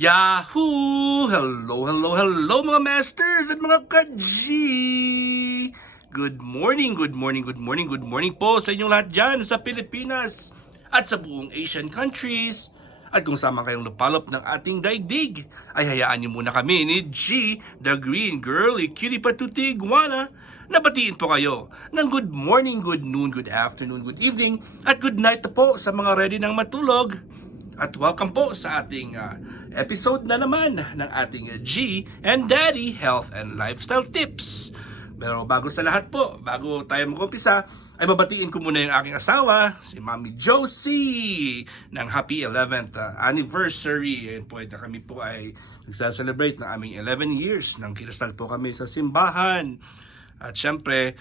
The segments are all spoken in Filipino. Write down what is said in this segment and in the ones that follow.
Yahoo! Hello, hello, hello mga masters at mga ka-G! Good morning, good morning, good morning, good morning po sa inyong lahat dyan sa Pilipinas at sa buong Asian countries. At kung sama kayong lupalop ng ating daigdig, ay hayaan niyo muna kami ni G, the green girly cutie patuti iguana. Nabatiin po kayo ng good morning, good noon, good afternoon, good evening, at good night na po sa mga ready ng matulog. At welcome po sa ating episode na naman ng ating G and Daddy Health and Lifestyle Tips. Pero bago sa lahat po, bago tayo mag-umpisa, ay babatiin ko muna yung aking asawa, si Mami Josie, ng happy 11th anniversary. And po, kami po ay nagsa-celebrate ng aming 11 years nang kinasal po kami sa simbahan. At syempre,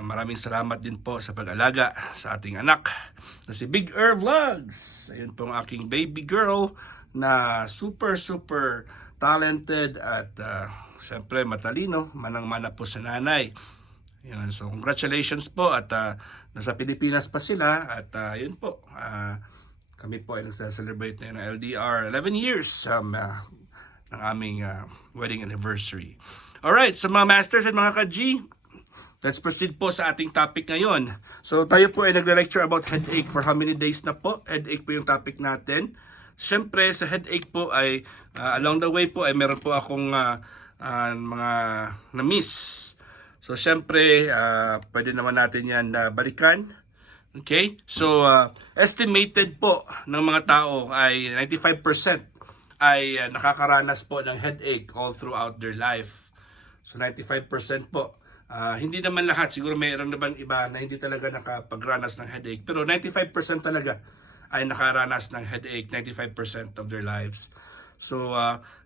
maraming salamat din po sa pag-alaga sa ating anak na si Big Vlogs. Ayun po ang aking baby girl na super talented at syempre matalino, manang-mana po sa nanay. Yun, so congratulations po at nasa Pilipinas pa sila at yun po, kami po ay nagsa-celebrate na ng LDR 11 years ng aming wedding anniversary. Alright, so mga masters at mga ka-G, let's proceed po sa ating topic ngayon. So tayo po ay nagre-lecture about headache for how many days na po. Headache po yung topic natin. Siyempre sa headache po ay along the way po ay meron po akong mga na-miss. So siyempre pwede naman natin yan balikan. Okay? So estimated po ng mga tao ay 95% ay nakakaranas po ng headache all throughout their life. So 95% po. Hindi naman lahat, siguro mayroon naman iba na hindi talaga nakapagranas ng headache. Pero 95% talaga ay nakaranas ng headache, 95% of their lives. So,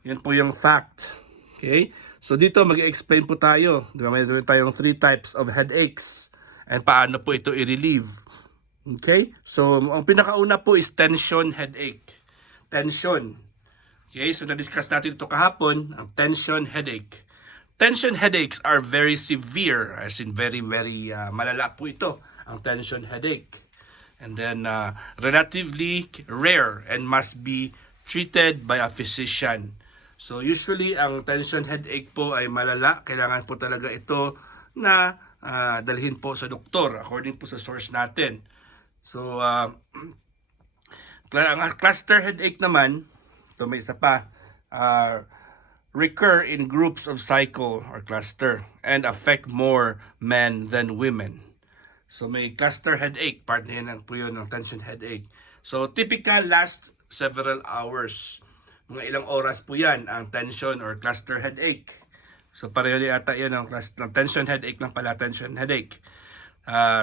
yun po yung fact. Okay? So dito mag-explain po tayo. Diba, mayroon tayong 3 types of headaches and paano po ito i-relieve. Okay? So, ang pinakauna po is tension headache. Tension. Okay? So, na-discuss natin ito kahapon, ang tension headache. Tension headaches are very severe, as in very malala po ito, ang tension headache. And then relatively rare and must be treated by a physician. So usually ang tension headache po ay malala, kailangan po talaga ito na dalhin po sa doktor according po sa source natin. So ang cluster headache naman, ito may isa pa, recur in groups of cycle or cluster and affect more men than women. So may cluster headache, part na yun po yun ng tension headache. So typical last several hours. Mga ilang oras po yan ang tension or cluster headache. So pareho yata yan ang tension headache lang pala, tension headache.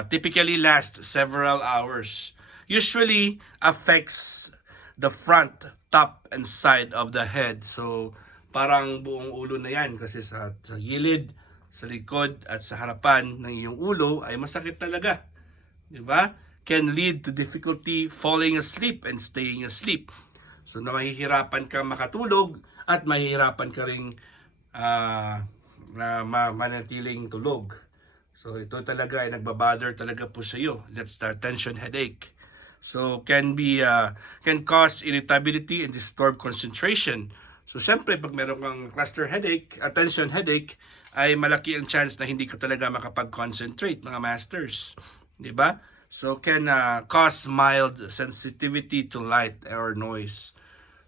Typically last several hours. Usually affects the front, top, and side of the head. So parang buong ulo na yan kasi sa gilid, sa likod at sa harapan ng iyong ulo ay masakit talaga. Diba? Can lead to difficulty falling asleep and staying asleep. So na mahihirapan ka makatulog at mahihirapan ka ring manatiling tulog. So ito talaga ay nagbabother talaga po sa iyo. That's the tension headache. So can cause irritability and disturb concentration. So siyempre pag meron kang cluster headache, tension headache, ay malaki ang chance na hindi ka talaga makapag-concentrate mga masters. 'Di ba? So can cause mild sensitivity to light or noise.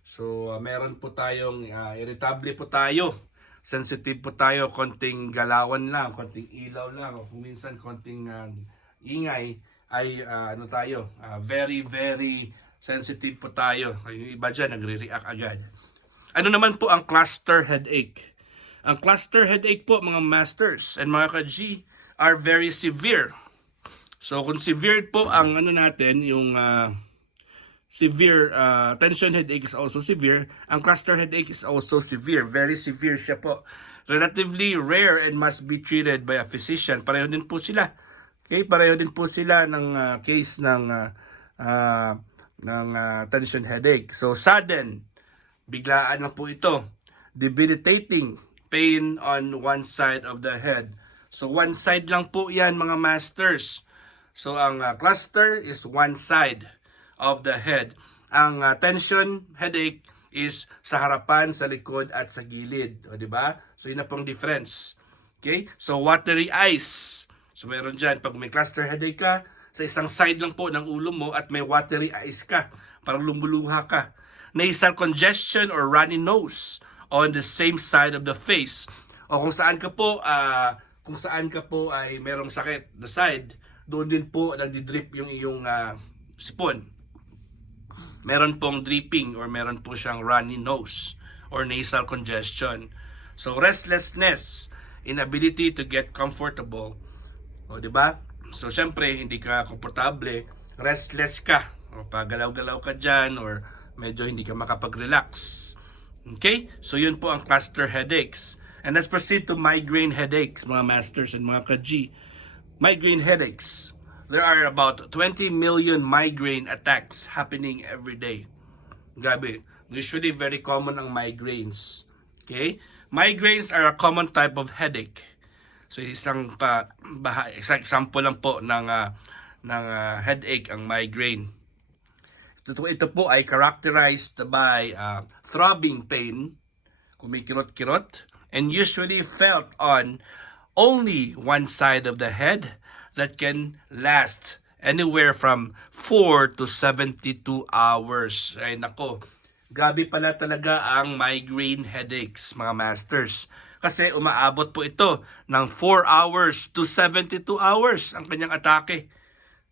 So meron po tayong irritable po tayo. Sensitive po tayo, konting galawan lang, konting ilaw lang, o kung minsan konting ingay ay very sensitive po tayo. Yung iba dyan nagre-react agad. Ano naman po ang cluster headache? Ang cluster headache po mga masters and mga ka-G are very severe. So kung severe po ang natin, yung severe tension headache is also severe. Ang cluster headache is also severe. Very severe siya po. Relatively rare and must be treated by a physician. Pareho din po sila. Okay, pareho din po sila ng case ng tension headache. So sudden, biglaan na po ito. Debilitating pain on one side of the head. So one side lang po yan mga masters. So ang cluster is one side of the head. Ang tension headache is sa harapan, sa likod, at sa gilid. O, di ba? So, yun na pong difference. Okay? So, watery eyes. So, meron dyan, pag may cluster headache ka, sa isang side lang po ng ulo mo at may watery eyes ka, parang lumuluha ka. Nasal congestion or runny nose on the same side of the face. O kung saan ka po, ay merong sakit, the side, doon din po nagdi-drip yung iyong sipon. Meron pong dripping or meron po siyang runny nose or nasal congestion. So restlessness, inability to get comfortable. O di ba? So syempre hindi ka komportable, restless ka. O pagalaw-galaw ka diyan or medyo hindi ka makapag-relax. Okay? So yun po ang cluster headaches. And let's proceed to migraine headaches, mga masters and mga ka-G. Migraine headaches. There are about 20 million migraine attacks happening every day. Grabe. Usually very common ang migraines. Okay? Migraines are a common type of headache. So isang example lang po ng headache ang migraine. Ito po ay characterized by throbbing pain, kumikirot-kirot, and usually felt on only one side of the head that can last anywhere from 4 to 72 hours. Ay nako, gabi pala talaga ang migraine headaches, mga masters. Kasi umaabot po ito ng 4 hours to 72 hours ang kanyang atake.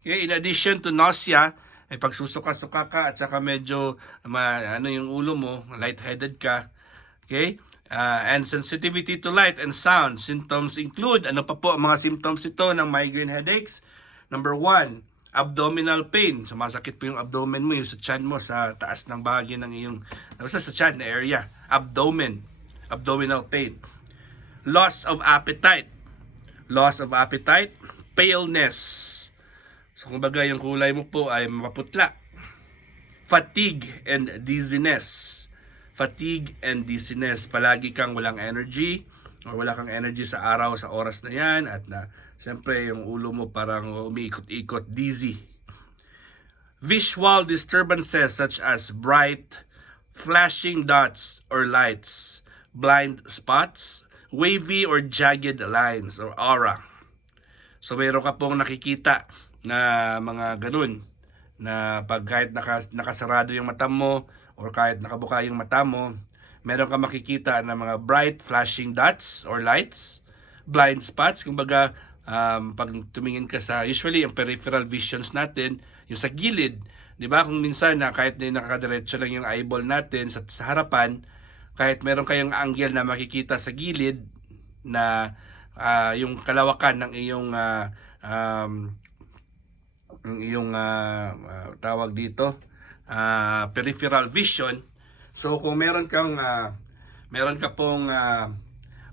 Okay, in addition to nausea, ay pagsusuka-suka ka at saka medyo yung ulo mo, lightheaded ka. Okay? And sensitivity to light and sound. Symptoms include, ano pa po ang mga symptoms ito ng migraine headaches? Number 1, abdominal pain. Sumasakit po yung abdomen mo, yung sa tiyan mo, sa taas ng bahagi ng iyong, sa tiyan na area. Abdominal pain. Loss of appetite. Paleness. So kumbaga yung kulay mo po ay maputla. Fatigue and dizziness. Palagi kang walang energy or wala kang energy sa araw, sa oras na yan, at siyempre yung ulo mo parang umiikot-ikot, dizzy. Visual disturbances such as bright, flashing dots or lights, blind spots, wavy or jagged lines or aura. So meron ka pong nakikita na mga ganun na pag kahit nakasarado yung mata mo or kahit nakabuka yung mata mo, meron ka makikita na mga bright flashing dots or lights, blind spots. Kumbaga, pag tumingin ka sa, usually yung peripheral visions natin, yung sa gilid, di ba? Kung minsan na kahit na nakadiretso lang yung eyeball natin sa harapan, kahit meron kayong angle na makikita sa gilid na yung kalawakan ng iyong tawag dito, peripheral vision. So kung meron ka pong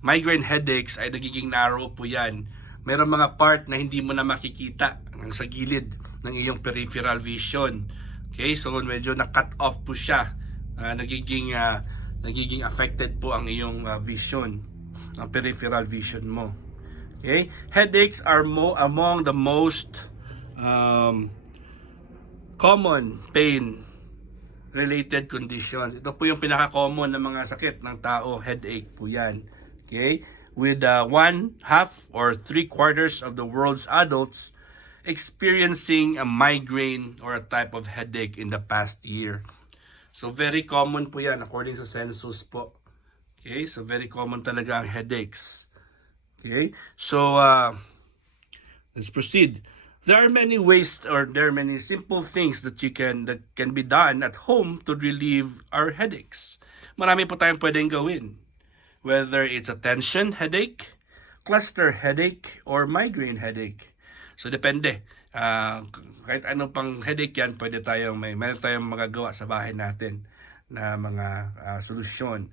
migraine headaches, ay nagiging narrow po yan. Meron mga part na hindi mo na makikita sa gilid ng iyong peripheral vision. Okay, so medyo na-cut off po siya. Nagiging affected po ang iyong vision, ang peripheral vision mo. Okay, headaches are among the most common pain related conditions. Ito po yung pinaka-common na mga sakit ng tao, headache po yan. Okay? With 1/2 or 3/4 of the world's adults experiencing a migraine or a type of headache in the past year. So very common po yan according sa census po. Okay? So very common talaga ang headaches. Okay? So let's proceed. There are many ways or there are many simple things that can be done at home to relieve our headaches. Marami po tayong pwedeng gawin. Whether it's a tension headache, cluster headache, or migraine headache. So depende. Kahit anong pang headache yan, meron tayong magagawa sa bahay natin na mga solusyon.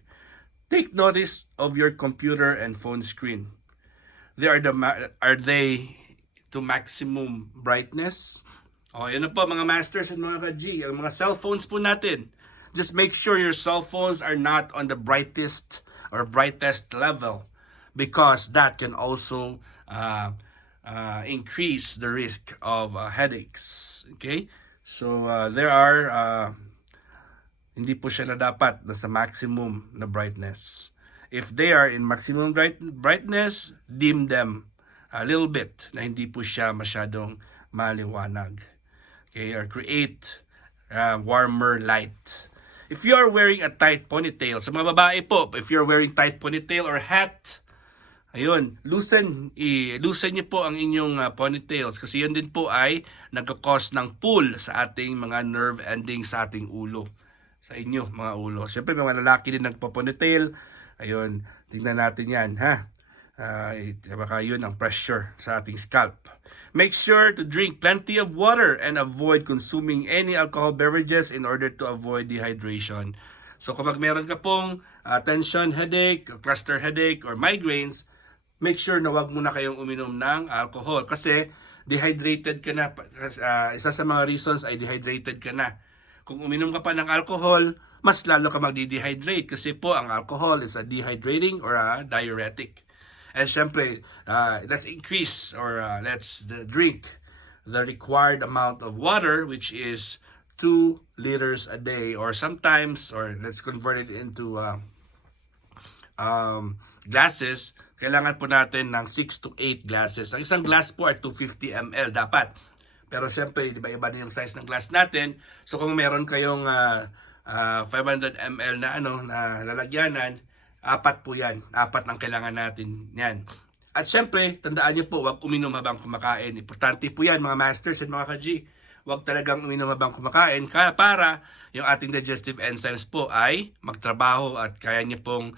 Take notice of your computer and phone screen. Are they to maximum brightness? O, yun na po mga masters and mga ka-G, ang mga cellphones po natin. Just make sure your cell phones are not on the brightest level, because that can also increase the risk of headaches. Okay? So there are hindi po siya na dapat nasa maximum na brightness. If they are in maximum brightness, dim them a little bit na hindi po siya masyadong maliwanag. Okay, or create warmer light. If you are wearing a tight ponytail, sa mga babae po, if you're wearing tight ponytail or hat, ayun, loosen niyo po ang inyong ponytails kasi yun din po ay nagkakos ng pull sa ating mga nerve ending sa ating ulo. Sa inyo, mga ulo. Siyempre, mga lalaki din nagpo-ponytail. Ayun, tingnan natin yan, ha? Baka yun ang pressure sa ating scalp. Make sure to drink plenty of water and avoid consuming any alcohol beverages in order to avoid dehydration. So kapag meron ka pong tension headache, cluster headache, or migraines, make sure na wag muna kayong uminom ng alcohol kasi dehydrated ka na. Isa sa mga reasons ay dehydrated ka na. Kung uminom ka pa ng alcohol, mas lalo ka magdi-dehydrate kasi po ang alcohol is a dehydrating or a diuretic. And syempre, let's increase or let's drink the required amount of water, which is 2 liters a day, or sometimes, or let's convert it into glasses. Kailangan po natin ng 6 to 8 glasses. Ang isang glass po ay 250 ml dapat. Pero syempre, di ba iba din yung size ng glass natin. So kung meron kayong 500 ml na na lalagyanan, 4 po yan. 4 ang kailangan natin yan. At syempre, tandaan nyo po, huwag uminom habang kumakain. Importante po yan, mga masters at mga ka-G. Huwag talagang uminom habang kumakain para yung ating digestive enzymes po ay magtrabaho at kaya nyo pong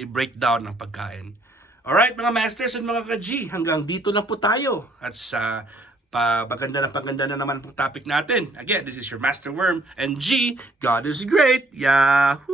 i-break down ang pagkain. Alright, mga masters at mga ka-G, hanggang dito lang po tayo. At sa paganda na naman po topic natin. Again, this is your Master Worm and G, God is great. Yahoo!